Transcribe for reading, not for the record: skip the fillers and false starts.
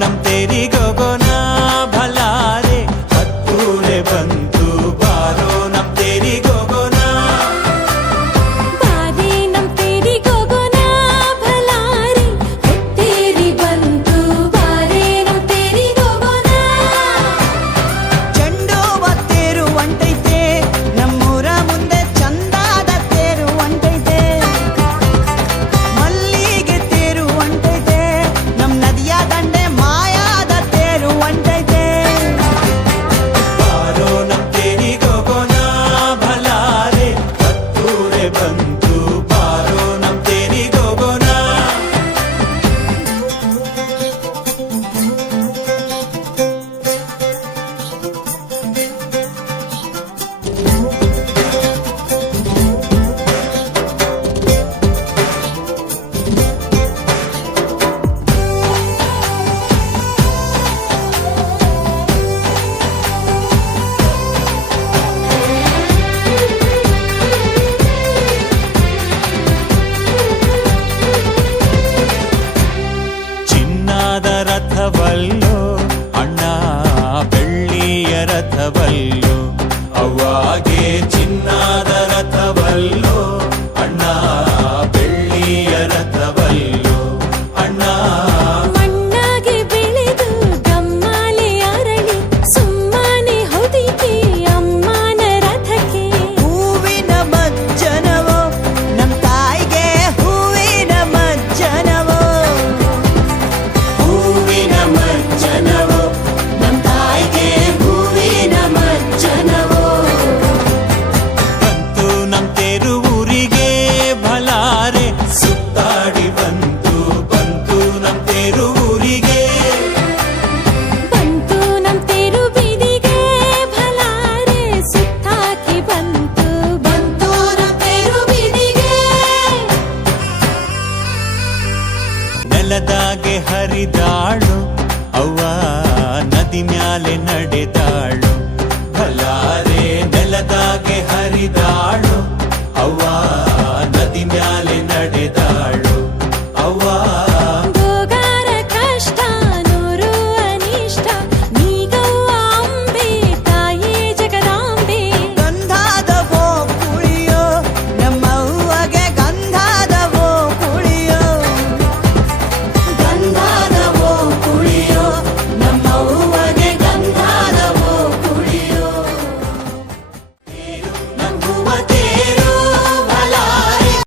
ನಮ್ ತೇರಿಗೋಗೋಣ ಭಲಾರೆ ಹತ್ತೂರೆ ಬಂತು ಬಾರೋ ನಮ್ ತೇರಿಗೋಗೋಣ ಬಾರೆ ನಮ್ ತೇರಿಗೋಗೋಣ ಭಲಾರೆ ಹತ್ತೇರಿ ಬಂತು ಬಾರೆ ನಮ್ ತೇರಿಗೋಗೋಣ ಚೆಂಡು ತೇರು ಹೊಂಟೈತೆ ನಮ್ಮೂರ ಮುಂದೆ ಚಂದಾದ ತೇರು ಹೊಂಟೈತೆ ಮಲ್ಲಿಗೆ ತೇರು ಹೊಂಟೈತೆ ನಮ್ ನದಿಯ ದಂಡೆ ಮಾಯಾದ ತೇರು ಹೊಂಟೈತೆ ಬಾರೋ ನಮ್ ತೇರಿಗೋಗೋಣ ಭಲಾರೆ ಹತ್ತೂರೆ ಬಂತು ಬಾರೋ ನಮ್ ತೇರಿಗೋಗೋಣ ಚಿನ್ನದ ರಥವಲ್ಲೋ ಅಣ್ಣ ಬೆಳ್ಳಿಯ ರಥವಲ್ಲೋ ಅವ್ವಾಗೆ ಚಿನ್ನದ ರಥವಲ್ಲೋ ಅಣ್ಣ ಬೆಳ್ಳಿಯ ರಥವಲ್ಲೋ ಅಣ್ಣ ಮಣ್ಣಾಗೆ ಬೆಳೆದು ಗಮ್ಮಾಲೆ ಅರಳಿ ಸುಮ್ಮನೆ ಹೊದಿಕೆ ಅಮ್ಮನ ರಥಕ್ಕೆ ಹೂವಿನ ಮಜ್ಜನವೋ ನಮ್ ತಾಯಿಗೆ ಹೂವಿನ ಮಜ್ಜನವೋ ಹೂವಿನ ಮಜ್ಜನವೋ ನಮ್ ತಾಯಿಗೆ ಹೂವಿನ ಮಜ್ಜನವೋ ಬಂತು ನಮ್ ತೇರು ಊರಿಗೆ ಭಲಾರೆ ಸುತ್ತಾಡಿ ಬಂತು ನಮ್ ತೇರು ಊರಿಗೆ ಬಂತು ನಮ್ ತೇರು ಬೀದಿಗೆ ಭಲಾರೆ ಸುತ್ತಾಕಿ ಬಂತು ನಮ್ ತೇರು ಬೀದಿಗೆ ನೆಲದಾಗೆ ಹರಿದಾಳು ಅವ್ವ ನದಿ ಮ್ಯಾಲೆ ನಡೆದ